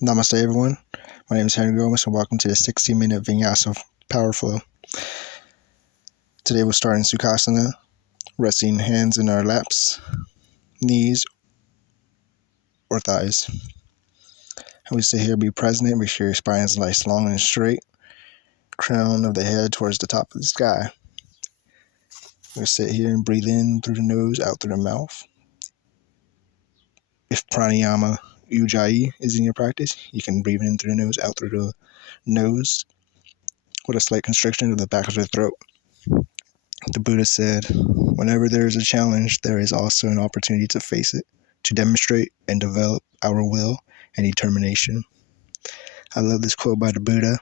Namaste, everyone. My name is Henry Gomez, and welcome to the 60-minute Vinyasa Power Flow. Today we'll start in Sukhasana, resting hands in our laps, knees, or thighs. And we sit here, be present, make sure your spine is nice, long, and straight, crown of the head towards the top of the sky. We'll sit here and breathe in through the nose, out through the mouth. If pranayama ujjayi is in your practice, you can breathe in through the nose, out through the nose, with a slight constriction of the back of the throat. The Buddha said, whenever there is a challenge, there is also an opportunity to face it, to demonstrate and develop our will and determination. I love this quote by the Buddha.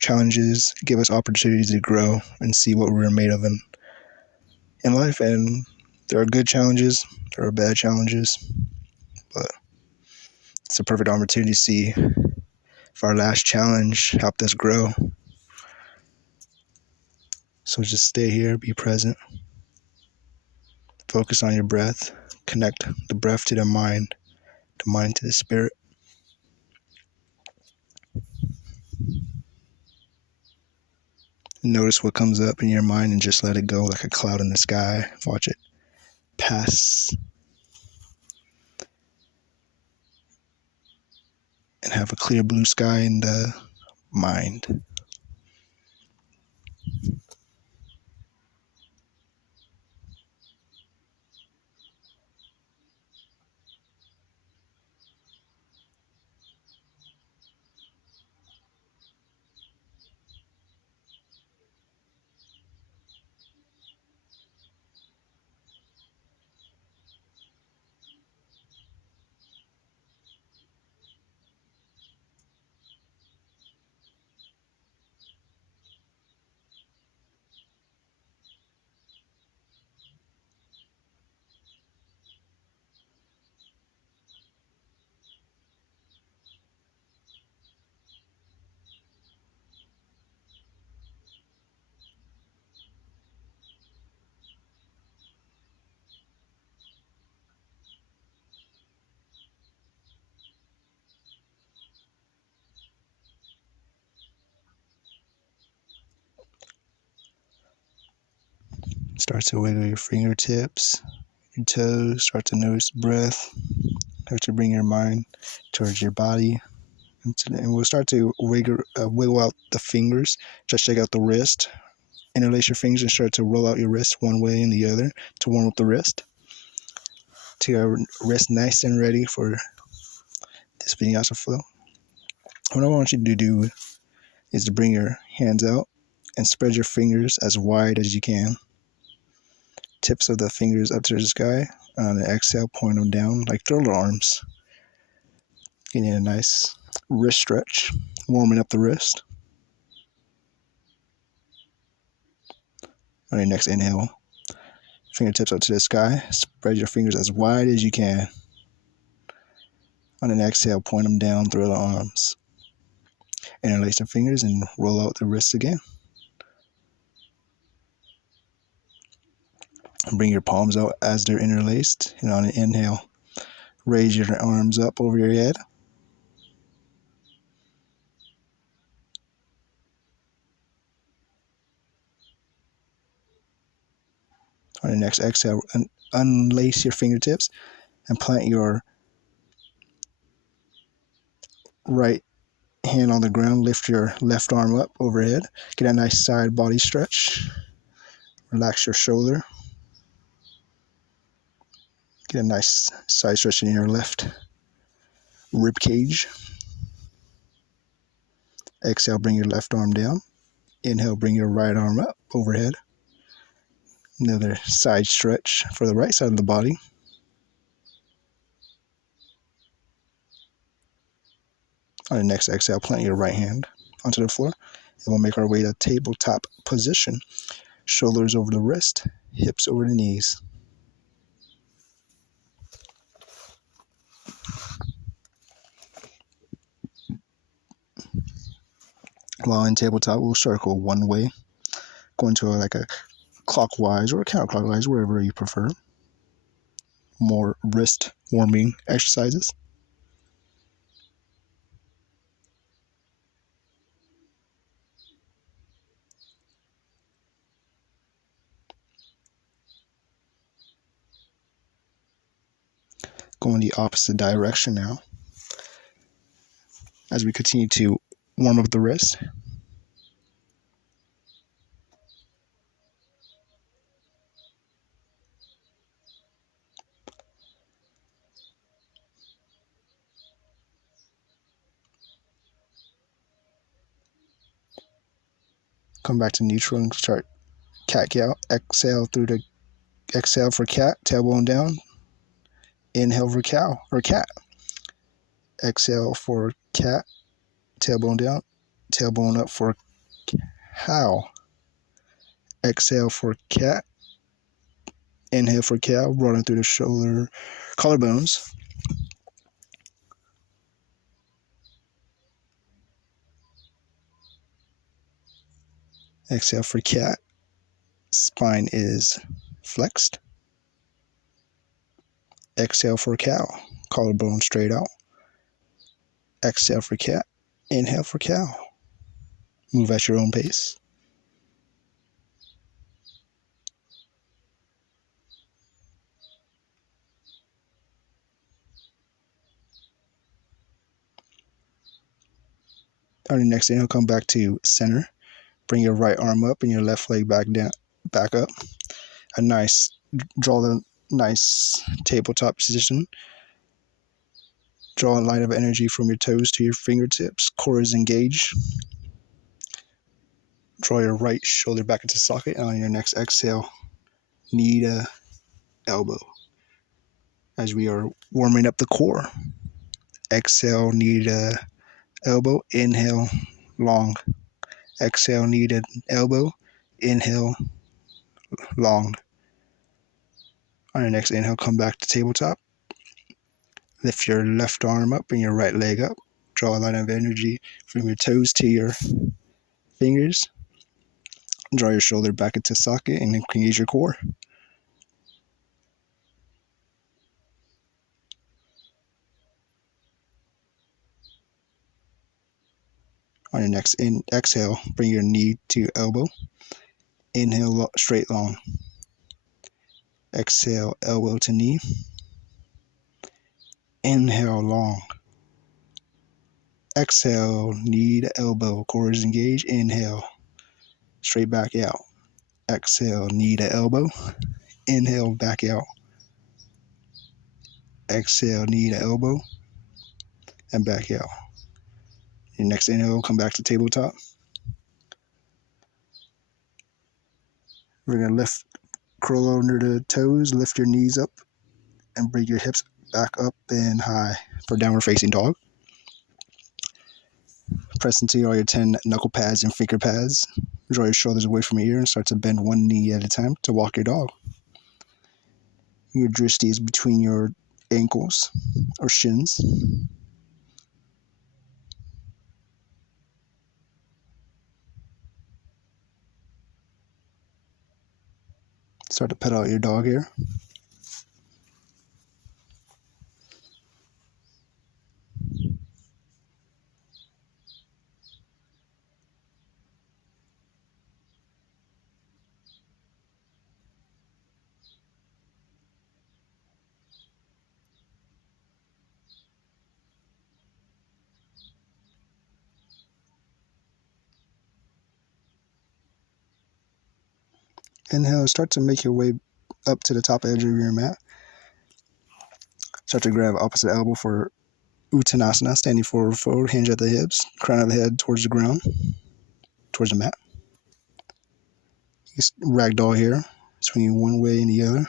Challenges give us opportunities to grow and see what we're made of in life. And there are good challenges, there are bad challenges, but it's a perfect opportunity to see if our last challenge helped us grow. So just stay here, be present, focus on your breath, connect the breath to the mind to the spirit. Notice what comes up in your mind and just let it go like a cloud in the sky. Watch it pass and have a clear blue sky in the mind. Start to wiggle your fingertips, your toes. Start to notice the breath. Start to bring your mind towards your body. And we'll start to wiggle out the fingers. Just check out the wrist. Interlace your fingers and start to roll out your wrist one way and the other to warm up the wrist. To your wrist nice and ready for this vinyasa flow. What I want you to do is to bring your hands out and spread your fingers as wide as you can. Tips of the fingers up to the sky. On the exhale, point them down like thriller arms. Getting a nice wrist stretch, warming up the wrist. On your next inhale, fingertips up to the sky. Spread your fingers as wide as you can. On an exhale, point them down, thriller arms. Interlace the fingers and roll out the wrists again. Bring your palms out as they're interlaced. And on an inhale, raise your arms up over your head. On the next exhale, unlace your fingertips and plant your right hand on the ground. Lift your left arm up overhead. Get a nice side body stretch. Relax your shoulder. Get a nice side stretch in your left rib cage. Exhale, bring your left arm down. Inhale, bring your right arm up overhead. Another side stretch for the right side of the body. On the next exhale, plant your right hand onto the floor. And we'll make our way to tabletop position. Shoulders over the wrist, hips over the knees. While in tabletop, we'll circle one way, go into like a clockwise or counterclockwise, wherever you prefer. More wrist warming exercises. Go in the opposite direction now as we continue to warm up the wrist. Come back to neutral and start cat cow. Exhale for cat, tailbone down. Inhale for cow or cat. Exhale for cat, tailbone down. Tailbone up for cow. Exhale for cat. Inhale for cow, running through the shoulder collarbones. Exhale for cat. Spine is flexed. Exhale for cow. Collarbone straight out. Exhale for cat. Inhale for cow. Move at your own pace. On your next inhale, come back to center. Bring your right arm up and your left leg back down, back up. Draw the nice tabletop position. Draw a line of energy from your toes to your fingertips. Core is engaged. Draw your right shoulder back into socket. And on your next exhale, knee to elbow. As we are warming up the core. Exhale, knee to elbow. Inhale, long. Exhale, knee to elbow. Inhale, long. On your next inhale, come back to tabletop. Lift your left arm up and your right leg up. Draw a line of energy from your toes to your fingers. Draw your shoulder back into socket and engage your core. On your next exhale, bring your knee to elbow. Inhale, straight long. Exhale, elbow to knee. Inhale, long. Exhale, knee to elbow. Core is engaged. Inhale, straight back out. Exhale, knee to elbow. Inhale, back out. Exhale, knee to elbow. And back out. Your next inhale, come back to tabletop. We're going to curl under the toes, lift your knees up, and bring your hips back up and high for downward facing dog. Press into all your 10 knuckle pads and finger pads. Draw your shoulders away from your ear and start to bend one knee at a time to walk your dog. Your drishti is between your ankles or shins. Start to pet out your dog here. Inhale, start to make your way up to the top edge of your mat. Start to grab opposite elbow for Uttanasana, standing forward, hinge at the hips, crown of the head towards the ground, towards the mat. Ragdoll here, swinging one way and the other.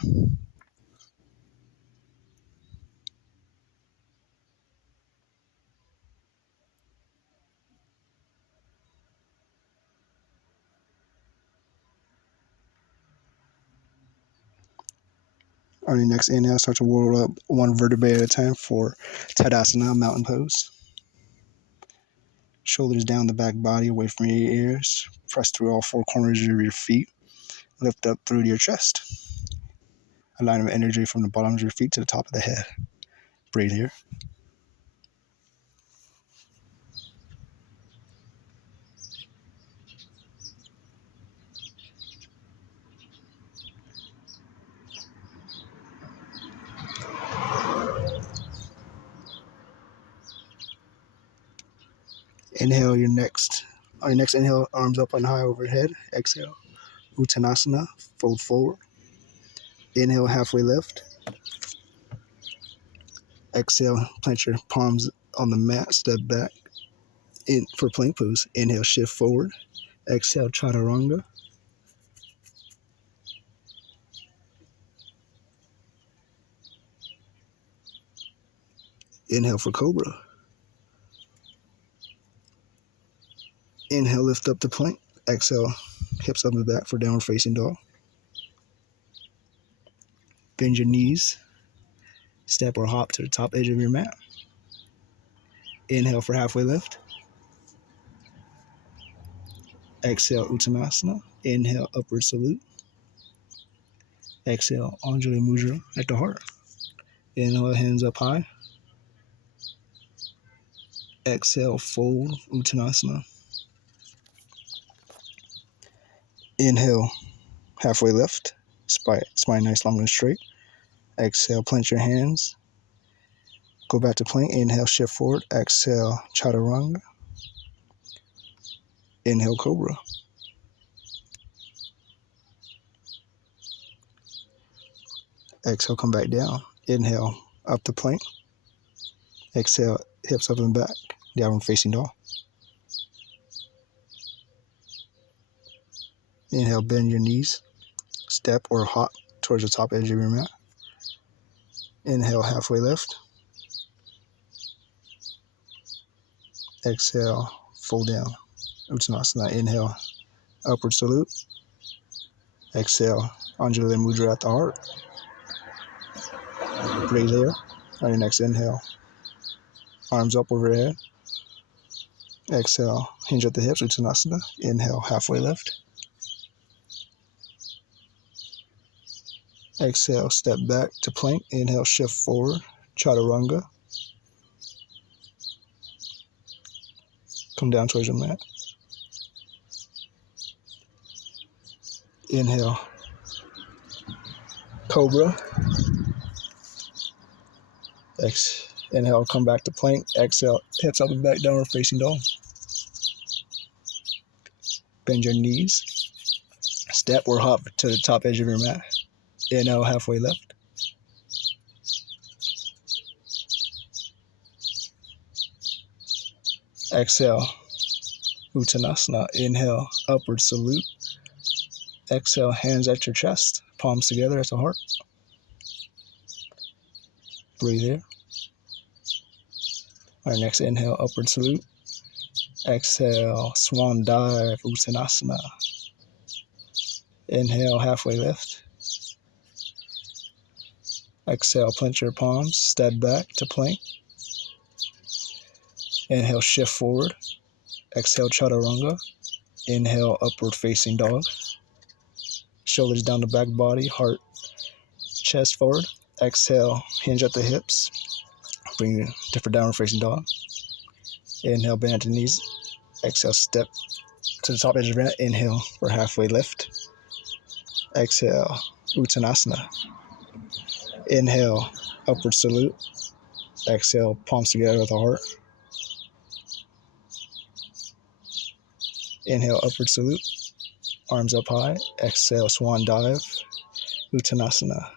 On your next inhale, start to roll up one vertebrae at a time for Tadasana, mountain pose. Shoulders down the back body, away from your ears. Press through all four corners of your feet. Lift up through to your chest. A line of energy from the bottom of your feet to the top of the head. Breathe here. Inhale on your next inhale, arms up and high overhead. Exhale, Uttanasana, fold forward. Inhale, halfway lift. Exhale, plant your palms on the mat, step back in for plank pose. Inhale, shift forward. Exhale, chaturanga. Inhale for cobra. Inhale, lift up to plank. Exhale, hips up and back for downward facing dog. Bend your knees. Step or hop to the top edge of your mat. Inhale for halfway lift. Exhale, Uttanasana. Inhale, upward salute. Exhale, Anjali Mudra at the heart. Inhale, hands up high. Exhale, fold, Uttanasana. Inhale, halfway lift. Spine nice, long and straight. Exhale, plant your hands. Go back to plank. Inhale, shift forward. Exhale, chaturanga. Inhale, cobra. Exhale, come back down. Inhale, up to plank. Exhale, hips up and back, downward facing dog. Inhale, bend your knees. Step or hop towards the top edge of your mat. Inhale, halfway lift. Exhale, fold down, Uttanasana. Inhale, upward salute. Exhale, Anjali Mudra at the heart. Breathe there. On your next inhale, arms up overhead. Exhale, hinge at the hips, Uttanasana. Inhale, halfway lift. Exhale, step back to plank. Inhale, shift forward, chaturanga. Come down towards your mat. Inhale, cobra. Inhale, come back to plank. Exhale, hips up and back, downward facing dog. Bend your knees. Step or hop to the top edge of your mat. Inhale, halfway lift. Exhale, Uttanasana. Inhale, upward salute. Exhale, hands at your chest, palms together at the heart. Breathe here. Our next inhale, upward salute. Exhale, swan dive, Uttanasana. Inhale, halfway lift. Exhale, plant your palms, step back to plank. Inhale, shift forward. Exhale, chaturanga. Inhale, upward facing dog. Shoulders down the back body, heart, chest forward. Exhale, hinge at the hips. Bring your different downward facing dog. Inhale, bend at the knees. Exhale, step to the top edge of your mat. Inhale for halfway lift. Exhale, Uttanasana. Inhale, upward salute. Exhale, palms together with the heart. Inhale, upward salute. Arms up high. Exhale, swan dive, Uttanasana.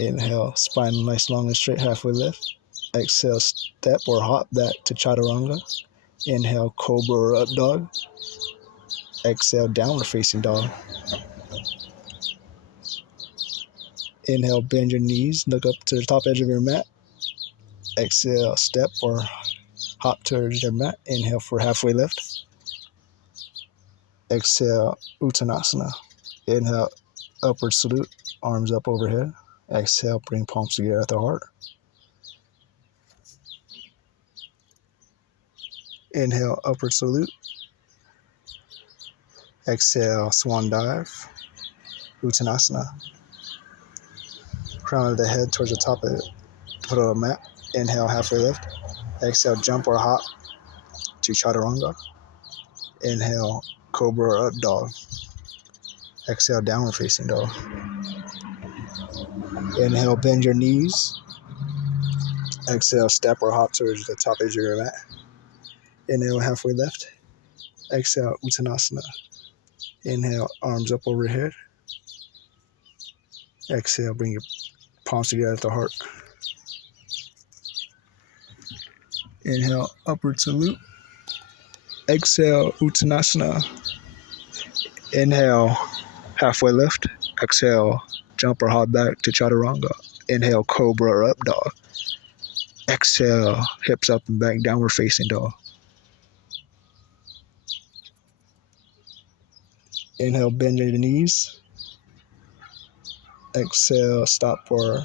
Inhale, spine nice, long and straight, halfway lift. Exhale, step or hop back to chaturanga. Inhale, cobra or up dog. Exhale, downward facing dog. Inhale, bend your knees, look up to the top edge of your mat. Exhale, step or hop towards your mat. Inhale for halfway lift. Exhale, Uttanasana. Inhale, upward salute, arms up overhead. Exhale, bring palms together at the heart. Inhale, upward salute. Exhale, swan dive, Uttanasana. Crown of the head towards the top of the foot of the mat. Inhale, halfway lift. Exhale, jump or hop to chaturanga. Inhale, cobra or up dog. Exhale, downward facing dog. Inhale, bend your knees. Exhale, step or hop towards the top edge of your mat. Inhale, halfway lift. Exhale, Uttanasana. Inhale, arms up overhead. Exhale, bring your palms together at the heart. Inhale, upward salute. Exhale, Uttanasana. Inhale, halfway lift. Exhale, jump or hop back to Chaturanga. Inhale, Cobra or Up Dog. Exhale, hips up and back, Downward Facing Dog. Inhale, bend your knees. Exhale, step or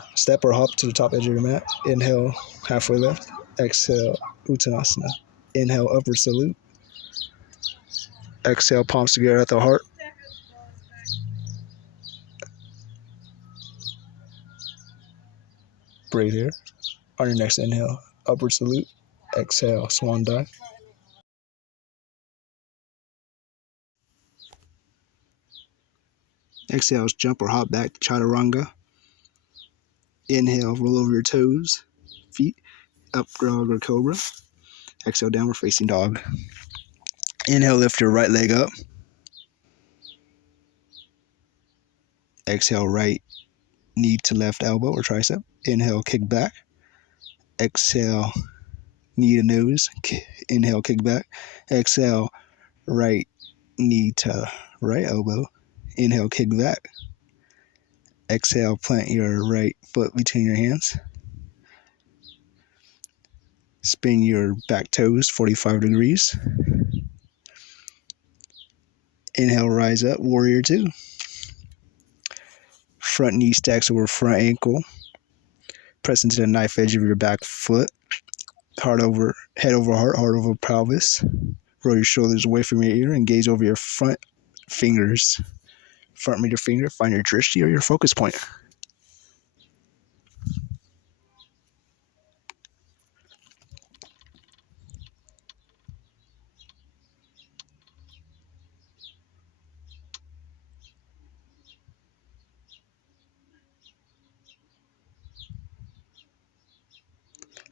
hop to the top edge of your mat. Inhale, halfway lift. Exhale, Uttanasana. Inhale, upward salute. Exhale, palms together at the heart. Breathe here. On your next inhale, upward salute. Exhale, swan dive. Exhale, jump or hop back to Chaturanga. Inhale, roll over your toes, feet, up dog or cobra. Exhale, downward facing dog. Inhale, lift your right leg up. Exhale, right knee to left elbow or tricep. Inhale, kick back. Exhale, knee to nose. Inhale, kick back. Exhale, right knee to right elbow. Inhale, kick back. Exhale, plant your right foot between your hands. Spin your back toes 45 degrees. Inhale, rise up, warrior two. Front knee stacks over front ankle. Press into the knife edge of your back foot. Head over heart over pelvis. Roll your shoulders away from your ear and gaze over your front fingers. Front middle finger, find your drishti or your focus point.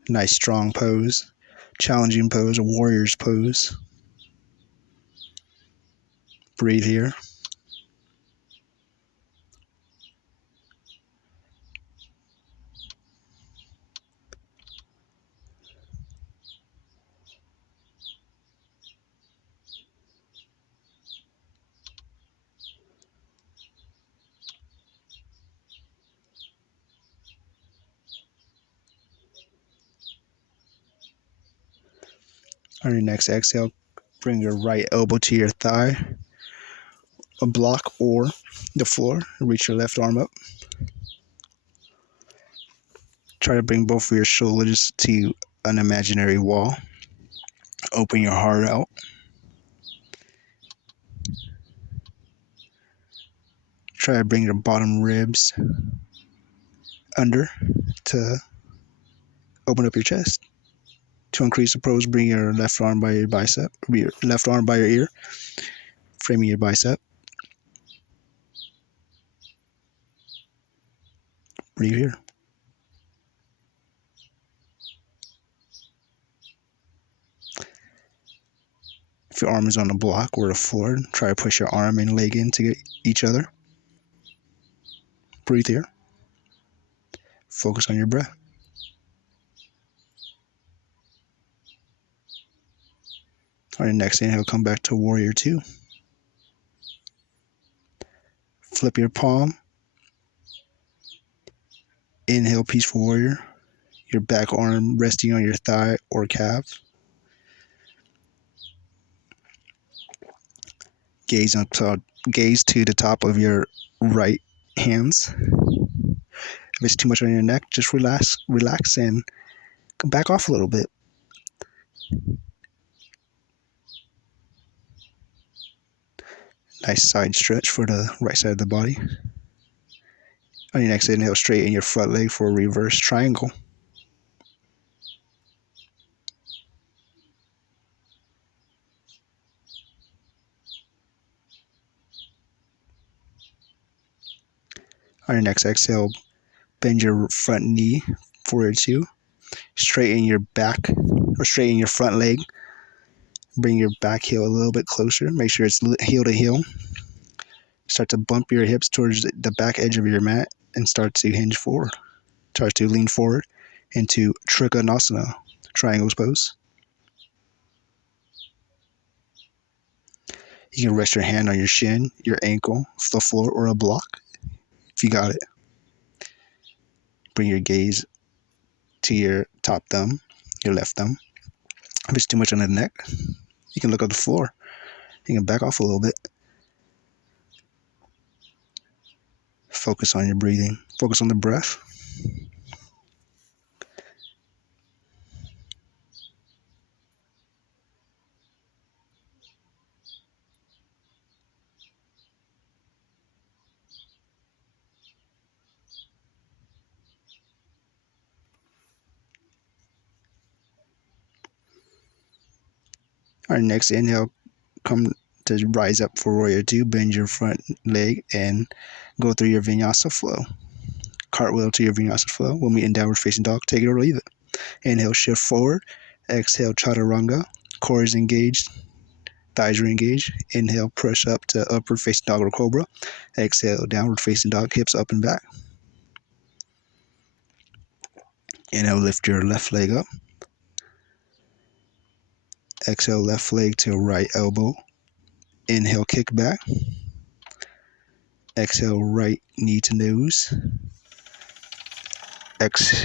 Nice strong pose. Challenging pose, a warrior's pose. Breathe here. On your next exhale, bring your right elbow to your thigh, a block or the floor. Reach your left arm up. Try to bring both of your shoulders to an imaginary wall. Open your heart out. Try to bring your bottom ribs under to open up your chest. To increase the pose, bring your left arm by your bicep, your left arm by your ear, framing your bicep. Breathe here. If your arm is on the block or the floor, try to push your arm and leg into each other. Breathe here. Focus on your breath. On your next inhale, come back to warrior two. Flip your palm. Inhale, peaceful warrior. Your back arm resting on your thigh or calf. Gaze to the top of your right hands. If it's too much on your neck, just relax and back off a little bit. Nice side stretch for the right side of the body. On your next inhale, straighten your front leg for a reverse triangle. On your next exhale, bend your front knee, warrior two. Straighten your back, or straighten your front leg. Bring your back heel a little bit closer. Make sure it's heel to heel. Start to bump your hips towards the back edge of your mat and start to hinge forward. Start to lean forward into Trikonasana, triangles pose. You can rest your hand on your shin, your ankle, the floor, or a block if you got it. Bring your gaze to your top thumb, your left thumb. If it's too much on the neck, you can look at the floor. You can back off a little bit. Focus on your breathing. Focus on the breath. Our next inhale, come to rise up for warrior two. Bend your front leg and go through your vinyasa flow. Cartwheel to your vinyasa flow. We'll meet in downward facing dog. Take it or leave it. Inhale, shift forward. Exhale, chaturanga. Core is engaged. Thighs are engaged. Inhale, push up to upward facing dog or cobra. Exhale, downward facing dog. Hips up and back. Inhale, lift your left leg up. Exhale, left leg to right elbow. Inhale, kick back. Exhale, right knee to nose.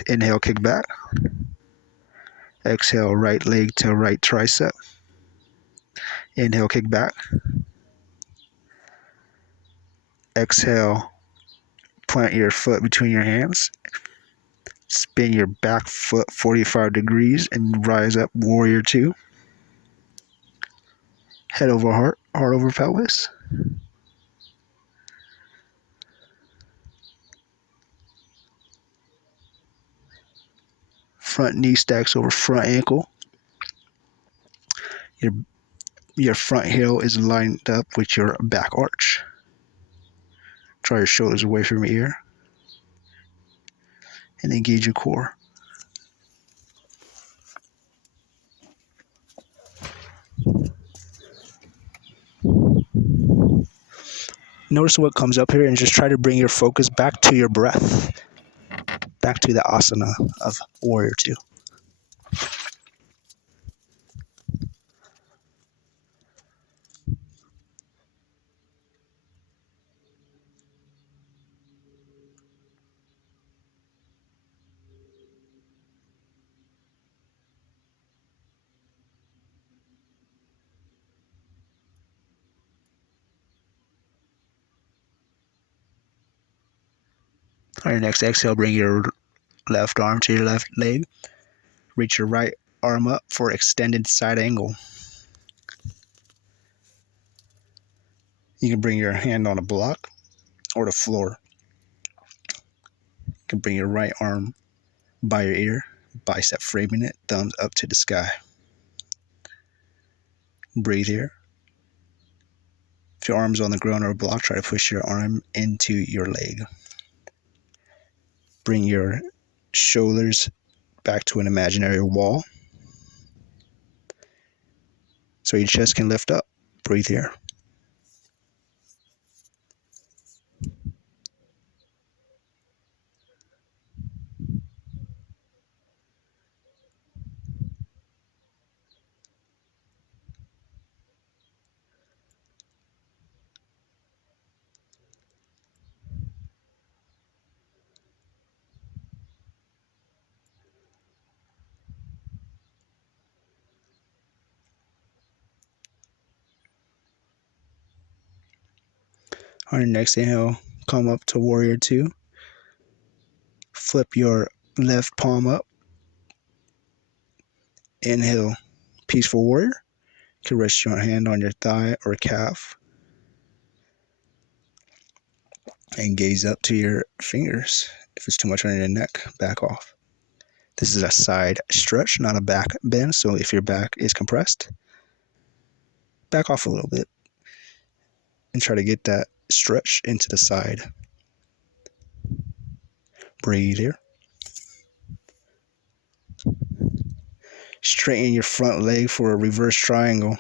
Inhale, kick back. Exhale, right leg to right tricep. Inhale, kick back. Exhale, plant your foot between your hands. Spin your back foot 45 degrees and rise up, warrior two. Head over heart, heart over pelvis. Front knee stacks over front ankle. Your front heel is lined up with your back arch. Draw your shoulders away from your ear and engage your core. Notice what comes up here and just try to bring your focus back to your breath, back to the asana of warrior two. On your next exhale, bring your left arm to your left leg. Reach your right arm up for extended side angle. You can bring your hand on a block or the floor. You can bring your right arm by your ear, bicep framing it, thumbs up to the sky. Breathe here. If your arm's on the ground or a block, try to push your arm into your leg. Bring your shoulders back to an imaginary wall so your chest can lift up. Breathe here. On your next inhale, come up to warrior two. Flip your left palm up. Inhale, peaceful warrior. You can rest your hand on your thigh or calf and gaze up to your fingers. If it's too much on your neck, back off. This is a side stretch, not a back bend. So if your back is compressed, back off a little bit and try to get that stretch into the side. Breathe here. Straighten your front leg for a reverse triangle.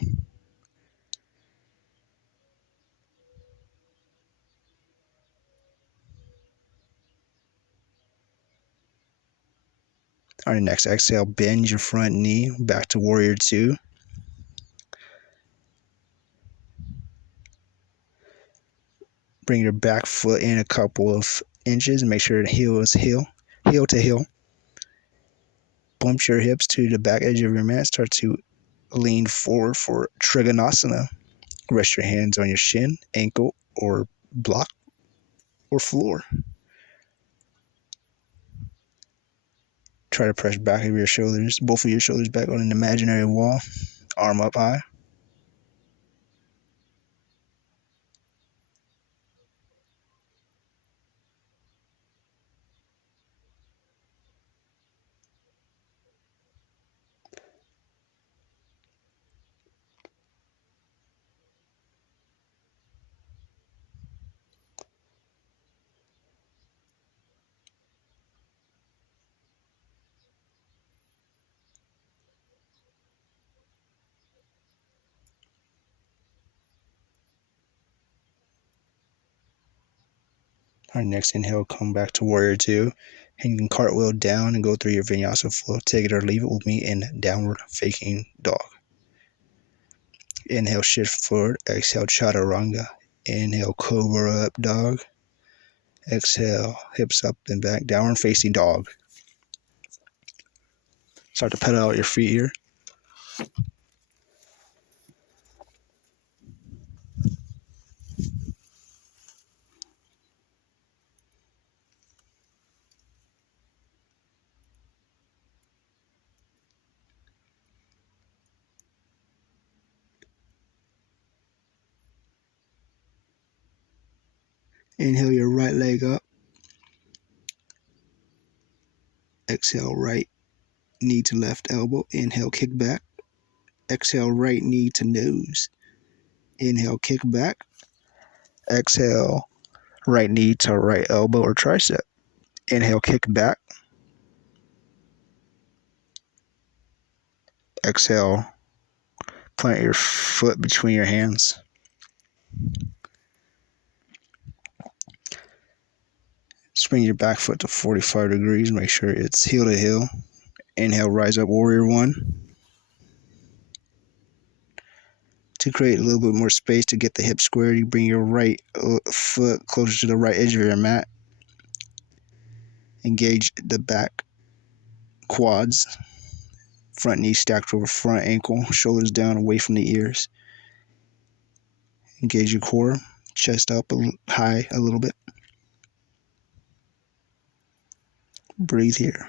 On your next exhale, bend your front knee back to warrior two. Bring your back foot in a couple of inches and make sure the heel is heel to heel. Bump your hips to the back edge of your mat. Start to lean forward for Trikonasana. Rest your hands on your shin, ankle, or block or floor. Try to press back of your shoulders, both of your shoulders back on an imaginary wall. Arm up high. Our next inhale, come back to warrior two. And you can cartwheel down and go through your vinyasa flow. Take it or leave it with me in downward facing dog. Inhale, shift forward. Exhale, chaturanga. Inhale, cobra up dog. Exhale, hips up and back, downward facing dog. Start to pedal out your feet here. Inhale your right leg up. Exhale, right knee to left elbow. Inhale, kick back. Exhale, right knee to nose. Inhale, kick back. Exhale, right knee to right elbow or tricep. Inhale, kick back. Exhale, plant your foot between your hands. Swing your back foot to 45 degrees. Make sure it's heel to heel. Inhale, rise up, warrior one. To create a little bit more space to get the hip squared, you bring your right foot closer to the right edge of your mat. Engage the back quads. Front knee stacked over front ankle. Shoulders down away from the ears. Engage your core. Chest up high a little bit. Breathe here.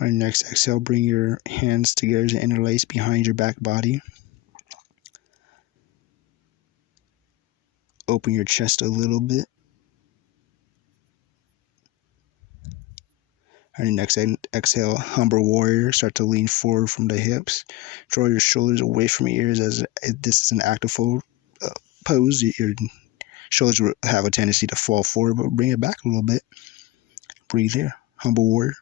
On your next exhale, bring your hands together to interlace behind your back body. Open your chest a little bit. On your next exhale, humble warrior. Start to lean forward from the hips. Draw your shoulders away from your ears as this is an active pose. Your shoulders will have a tendency to fall forward, but bring it back a little bit. Breathe here. Humble warrior.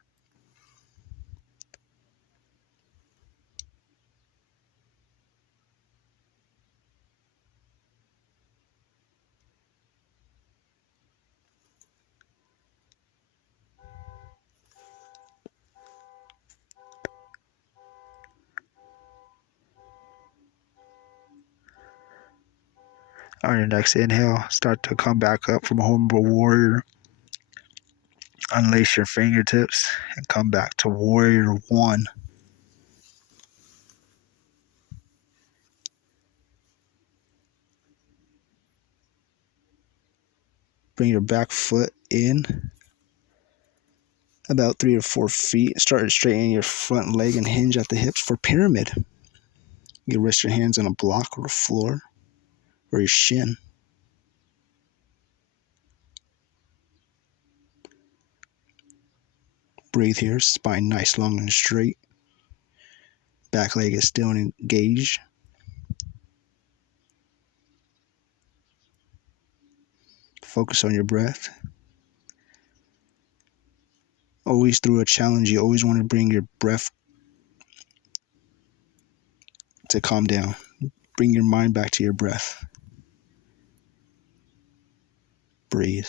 On your next inhale, start to come back up from humble warrior. Unlace your fingertips and come back to warrior one. Bring your back foot in about 3 to 4 feet. Start straightening your front leg and hinge at the hips for pyramid. You can rest your hands on a block or the floor or your shin. Breathe here, spine nice, long, and straight. Back leg is still engaged. Focus on your breath. Always through a challenge, you always want to bring your breath to calm down. Bring your mind back to your breath. Breathe.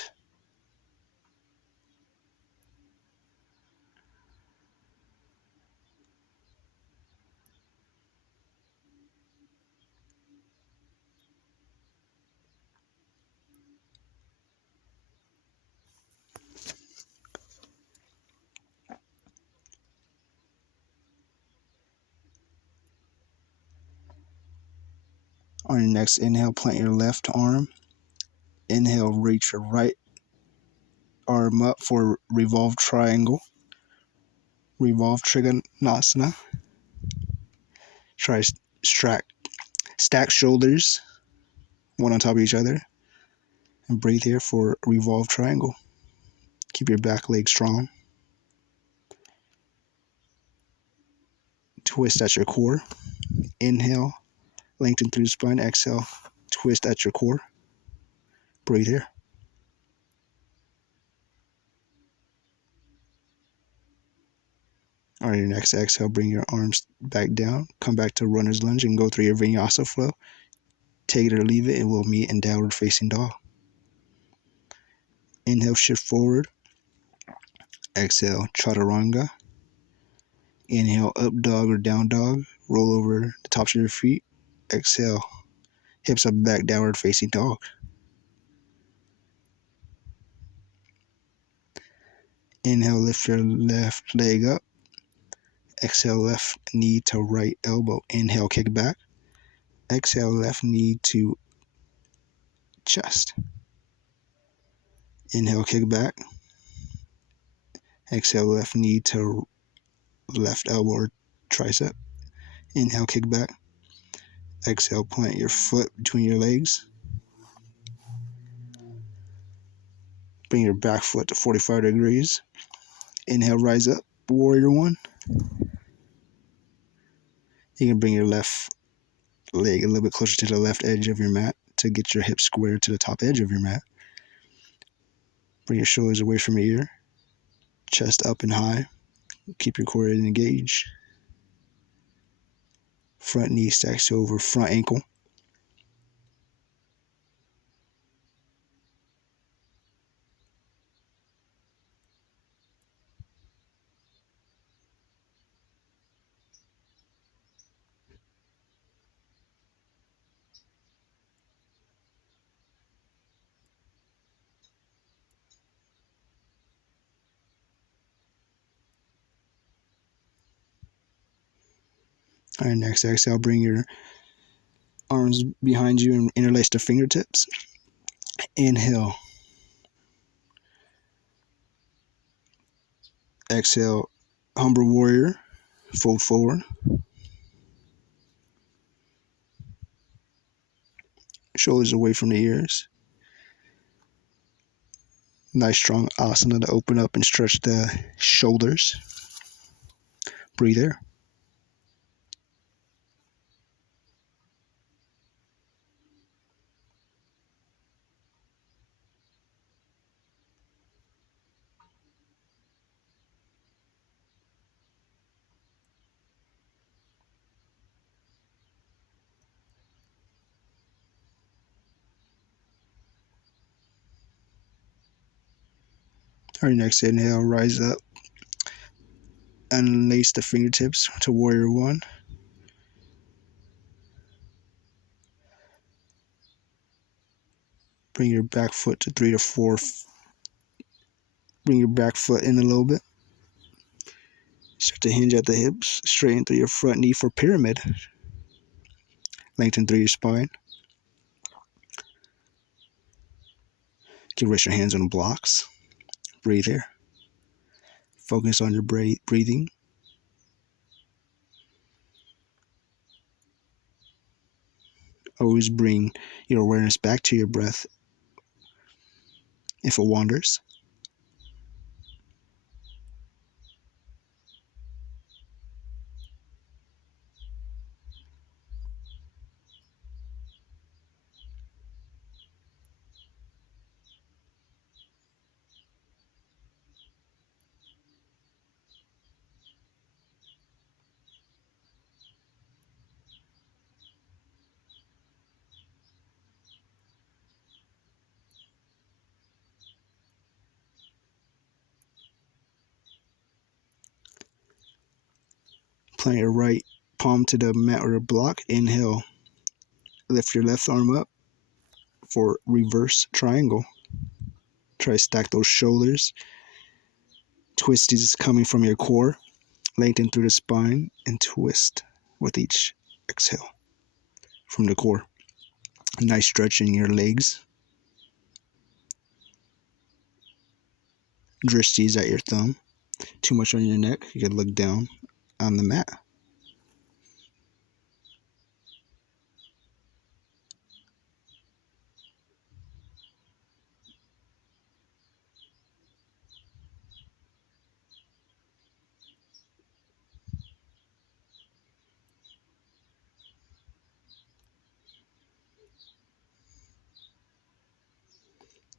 On your next inhale, plant your left arm. Inhale, reach your right arm up for revolve triangle. Revolve Trikonasana. Try stack shoulders, one on top of each other. And breathe here for revolve triangle. Keep your back leg strong. Twist at your core. Inhale, lengthen through the spine. Exhale, twist at your core. Breathe here. On your next exhale, bring your arms back down. Come back to runner's lunge and go through your Vinyasa flow. Take it or leave it, and we'll meet in downward facing dog. Inhale, shift forward. Exhale, chaturanga. Inhale, up dog or down dog. Roll over the tops of your feet. Exhale, hips up and back, downward facing dog. Inhale, lift your left leg up. Exhale, left knee to right elbow. Inhale, kick back. Exhale, left knee to chest. Inhale, kick back. Exhale, left knee to left elbow or tricep. Inhale, kick back. Exhale, plant your foot between your legs. Bring your back foot to 45 degrees. Inhale, rise up, warrior one. You can bring your left leg a little bit closer to the left edge of your mat to get your hips square to the top edge of your mat. Bring your shoulders away from your ear. Chest up and high. Keep your core engaged. Front knee stacks over front ankle. All right, next exhale, bring your arms behind you and interlace the fingertips. Inhale. Exhale, humble warrior, fold forward. Shoulders away from the ears. Nice strong asana to open up and stretch the shoulders. Breathe there. All right, next inhale, rise up. Unlace the fingertips to warrior one. Bring your back foot to 3 to 4. Bring your back foot in a little bit. Start to hinge at the hips. Straighten through your front knee for pyramid. Lengthen through your spine. You can rest your hands on the blocks. Breathe here. Focus on your breathing. Always bring your awareness back to your breath if it wanders. Plant your right palm to the mat or the block. Inhale. Lift your left arm up for reverse triangle. Try to stack those shoulders. Twist is coming from your core. Lengthen through the spine and twist with each exhale from the core. Nice stretch in your legs. Drishtis at your thumb. Too much on your neck, you can look down on the mat.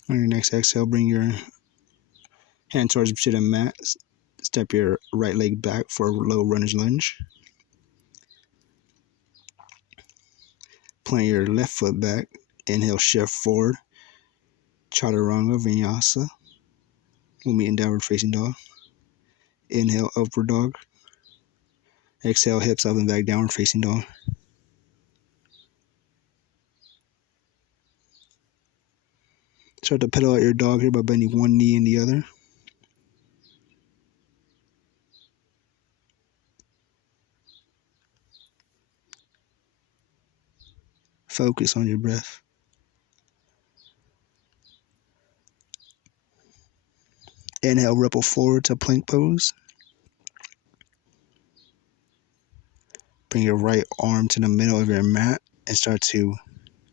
On your next exhale, bring your hand towards the mat. Step your right leg back for a low runner's lunge. Plant your left foot back. Inhale, shift forward. Chaturanga, Vinyasa. We'll meet in downward facing dog. Inhale, upward dog. Exhale, hips up and back, downward facing dog. Start to pedal out your dog here by bending one knee and the other. Focus on your breath. Inhale, ripple forward to plank pose. Bring your right arm to the middle of your mat and start to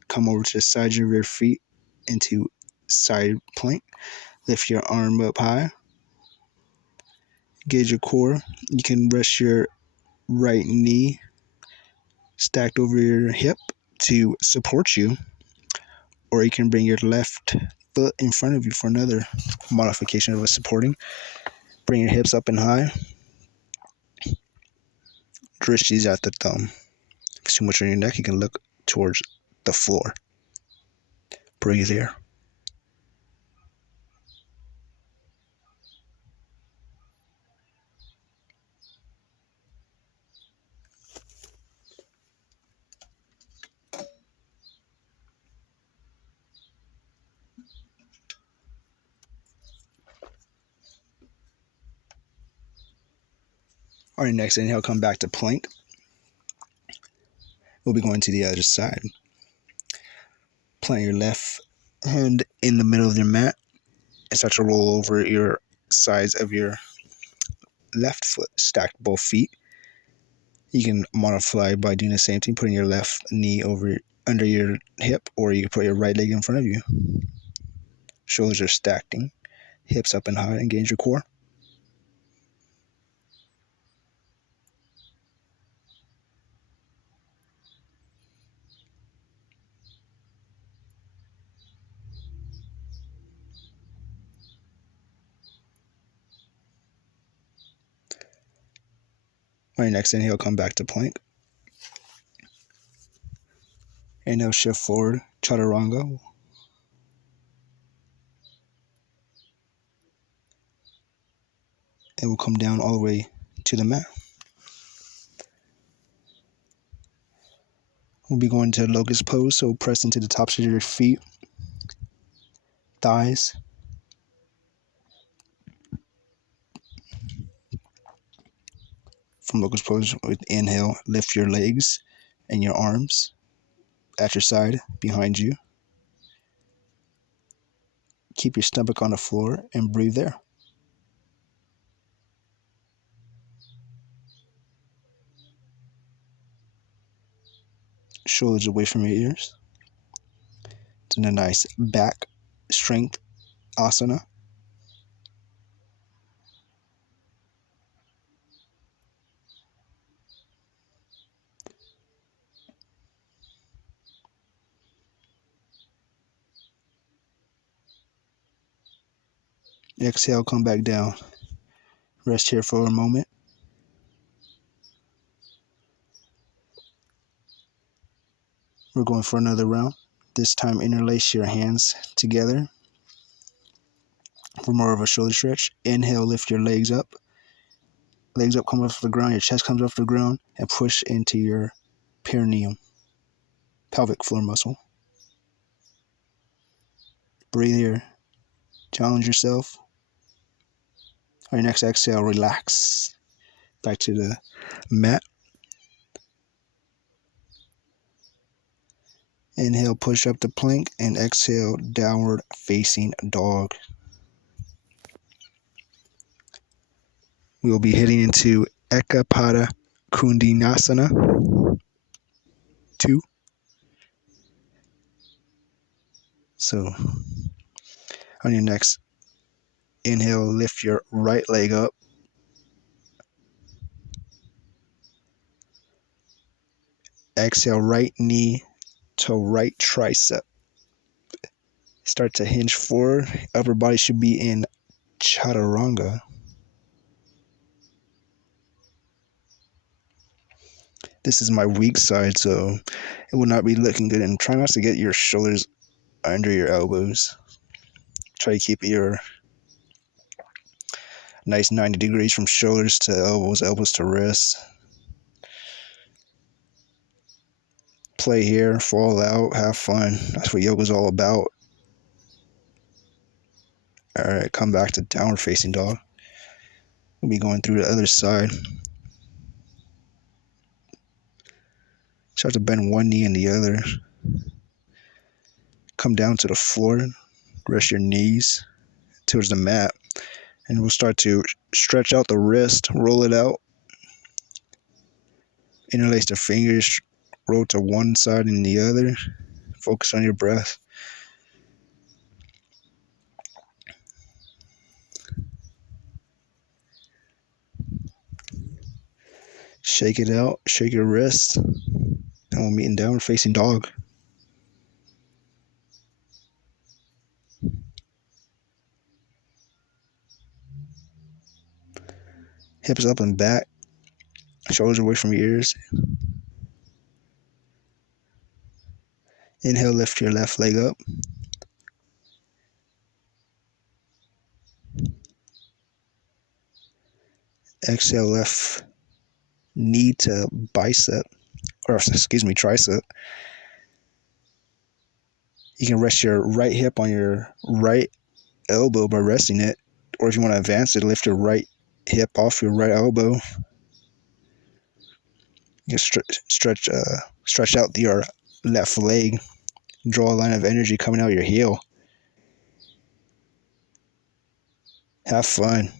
come over to the sides of your feet into side plank. Lift your arm up high. Gauge your core. You can rest your right knee stacked over your hip to support you, or you can bring your left foot in front of you for another modification of a supporting. Bring your hips up and high. Drishtis at the thumb. If it's too much on your neck, you can look towards the floor. Breathe here. On your next inhale, come back to plank. We'll be going to the other side. Plant your left hand in the middle of your mat and start to roll over your sides of your left foot. Stack both feet. You can modify by doing the same thing, putting your left knee over under your hip, or you can put your right leg in front of you. Shoulders are stacking, hips up and high, engage your core. On your next inhale, come back to plank. Inhale, shift forward, chaturanga. And we'll come down all the way to the mat. We'll be going to locust pose, so press into the tops of your feet, thighs. From locust pose, with inhale, lift your legs and your arms at your side, behind you. Keep your stomach on the floor and breathe there. shoulders away from your ears. It's a nice back strength asana. Exhale, come back down. Rest here for a moment. We're going for another round. This time, interlace your hands together for more of a shoulder stretch. Inhale, lift your legs up. Legs up, come off the ground. Your chest comes off the ground and push into your perineum, pelvic floor muscle. Breathe here. Challenge yourself. On your next exhale, relax. Back to the mat. Inhale, push up the plank, and exhale, downward facing dog. We will be heading into Ekapada Kundinasana 2. So, on your next inhale, lift your right leg up. Exhale, right knee to right tricep. Start to hinge forward. Upper body should be in chaturanga. This is my weak side, so it will not be looking good. And try not to get your shoulders under your elbows. Try to keep your nice 90 degrees from shoulders to elbows, elbows to wrists. Play here, fall out, have fun. That's what yoga's all about. Alright, come back to downward facing dog. We'll be going through the other side. Start to bend one knee and the other. Come down to the floor. Rest your knees towards the mat. And we'll start to stretch out the wrist, roll it out. Interlace the fingers, roll to one side and the other. Focus on your breath. Shake it out, shake your wrists. And we'll meet in downward facing dog. Hips up and back. Shoulders away from your ears. Inhale, lift your left leg up. Exhale, left knee to bicep, or excuse me, tricep. You can rest your right hip on your right elbow by resting it, or if you want to advance it, lift your right hip off your right elbow. You can stretch out your left leg. Draw a line of energy coming out your heel. Have fun.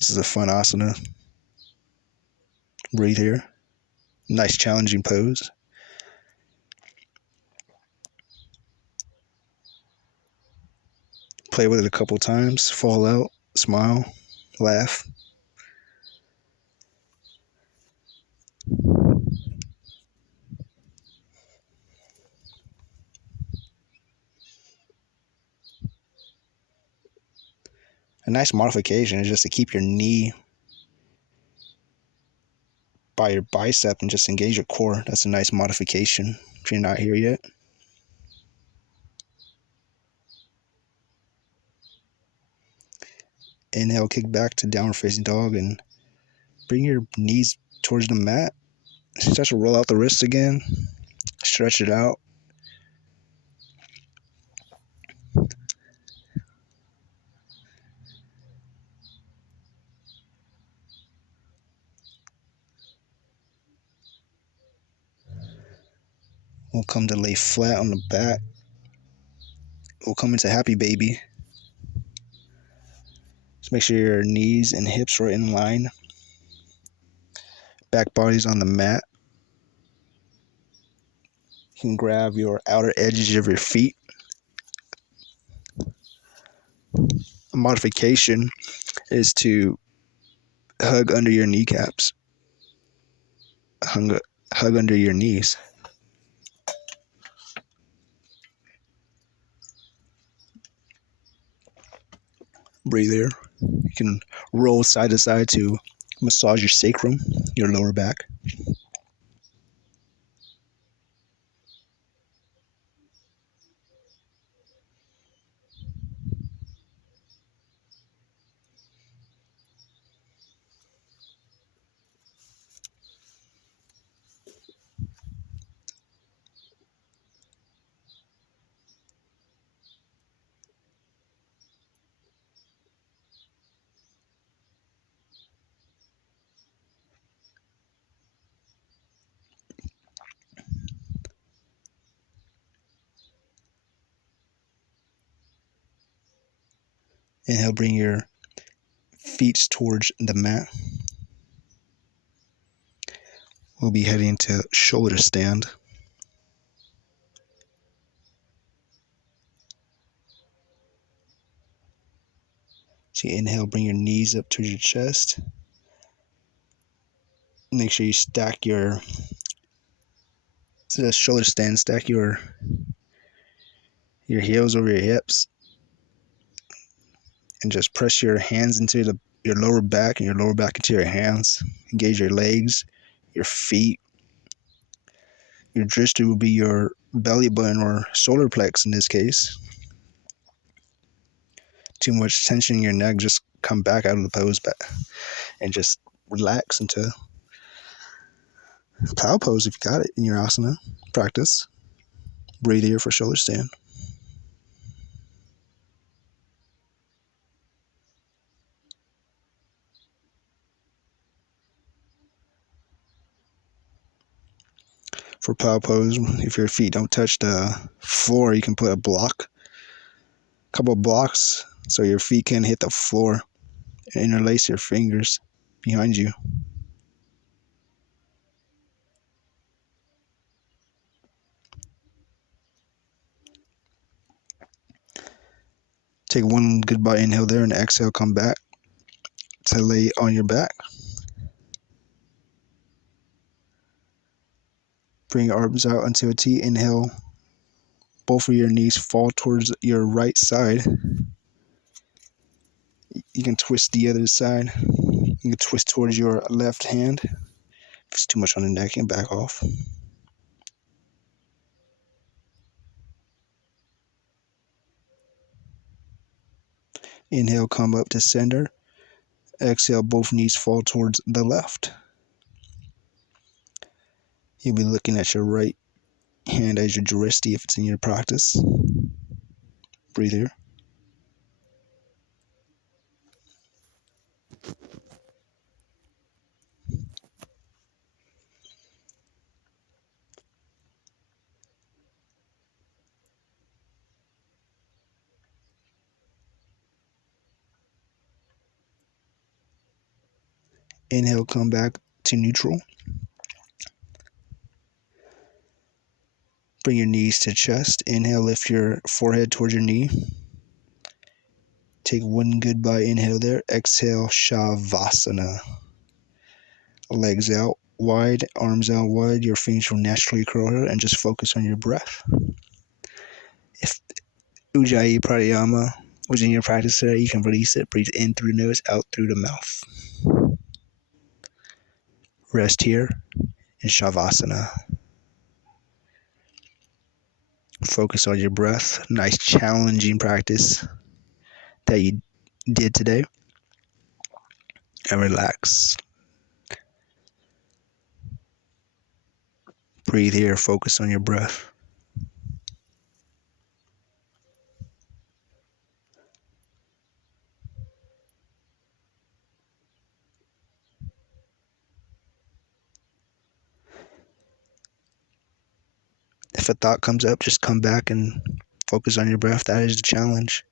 This is a fun asana. Breathe here. Nice challenging pose. Play with it a couple times. Fall out. Smile. Laugh. A nice modification is just to keep your knee by your bicep and just engage your core. That's a nice modification if you're not here yet. Inhale, kick back to downward facing dog and bring your knees towards the mat. Start to roll out the wrists again. Stretch it out. We'll come to lay flat on the back. We'll come into happy baby. Just make sure your knees and hips are in line. Back body's on the mat. You can grab your outer edges of your feet. A modification is to hug under your kneecaps, hug under your knees. Breathe here. You can roll side to side to massage your sacrum, your lower back. Inhale, bring your feet towards the mat. We'll be heading to shoulder stand. So you inhale, bring your knees up towards your chest. Make sure you stack your shoulder stand, stack your heels over your hips, and just press your hands into your lower back and your lower back into your hands. Engage your legs, your feet. Your drishti will be your belly button or solar plex in this case. Too much tension in your neck, just come back out of the pose and just relax into plow pose if you got it in your asana practice. Breathe here for shoulder stand. For plow pose, if your feet don't touch the floor, you can put a couple of blocks so your feet can hit the floor and interlace your fingers behind you. Take one goodbye inhale there and exhale, come back to lay on your back. Bring your arms out until a T. Inhale, both of your knees fall towards your right side. You can twist the other side. You can twist towards your left hand. If it's too much on the neck, you can back off. Inhale, come up to center. Exhale, both knees fall towards the left. You'll be looking at your right hand as your drishti if it's in your practice. Breathe here. Inhale, come back to neutral. Bring your knees to chest. Inhale, lift your forehead towards your knee. Take one goodbye inhale there. Exhale, Shavasana. Legs out wide, arms out wide. Your fingers will naturally curl here and just focus on your breath. If Ujjayi Pranayama was in your practice today, you can release it. Breathe in through the nose, out through the mouth. Rest here in Shavasana. Focus on your breath. Nice challenging practice that you did today. And relax. Breathe here. Focus on your breath. If a thought comes up, just come back and focus on your breath. That is the challenge.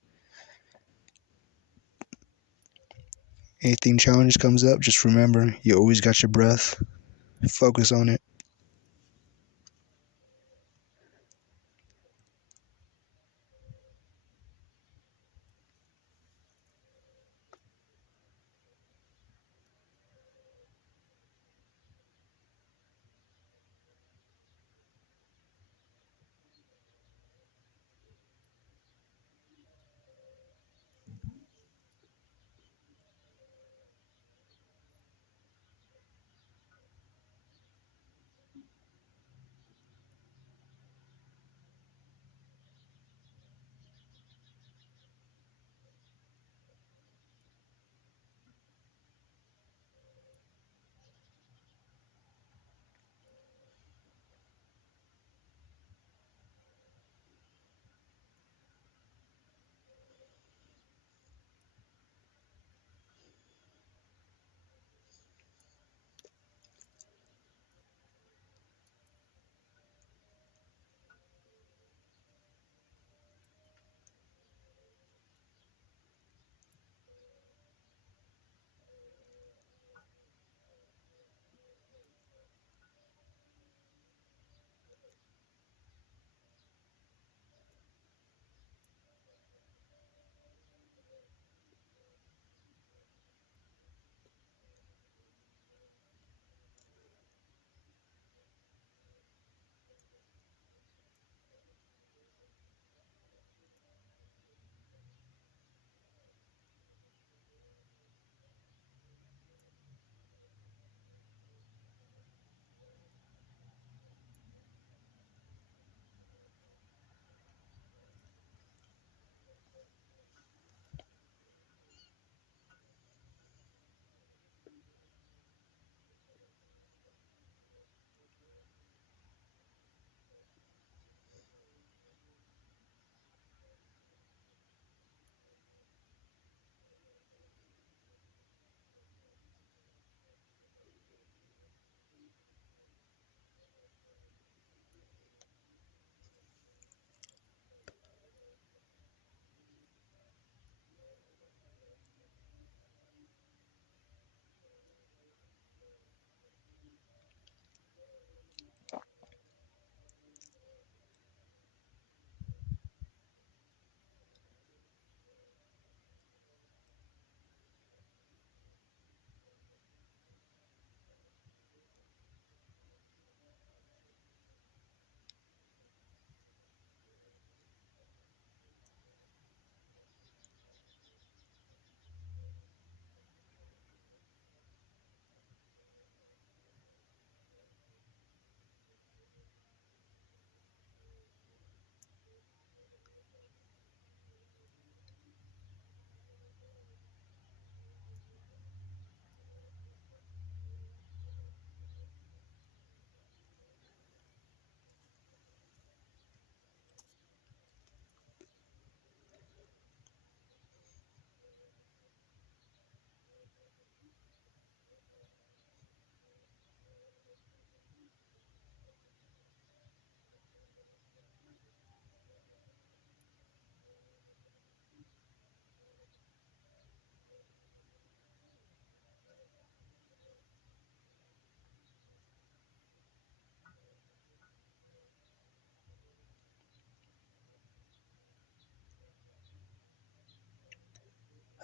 Anything challenge comes up, just remember, you always got your breath. Focus on it.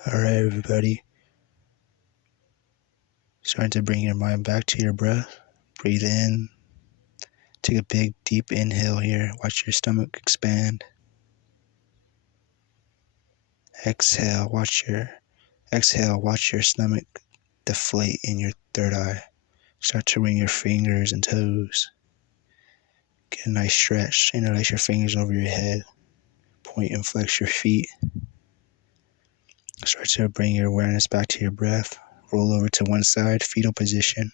Alright, everybody. Starting to bring your mind back to your breath. Breathe in. Take a big, deep inhale here. Watch your stomach expand. Exhale. Watch your stomach deflate in your third eye. Start to bring your fingers and toes. Get a nice stretch. Interlace your fingers over your head. Point and flex your feet. Start to bring your awareness back to your breath. Roll over to one side, fetal position.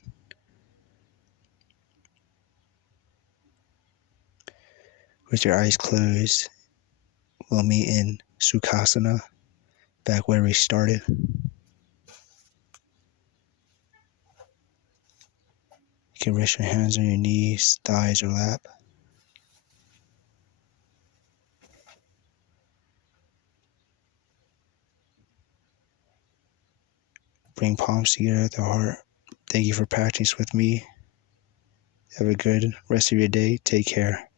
With your eyes closed, we'll meet in Sukhasana, back where we started. You can rest your hands on your knees, thighs, or lap. Bring palms together at the heart. Thank you for practicing with me. Have a good rest of your day. Take care.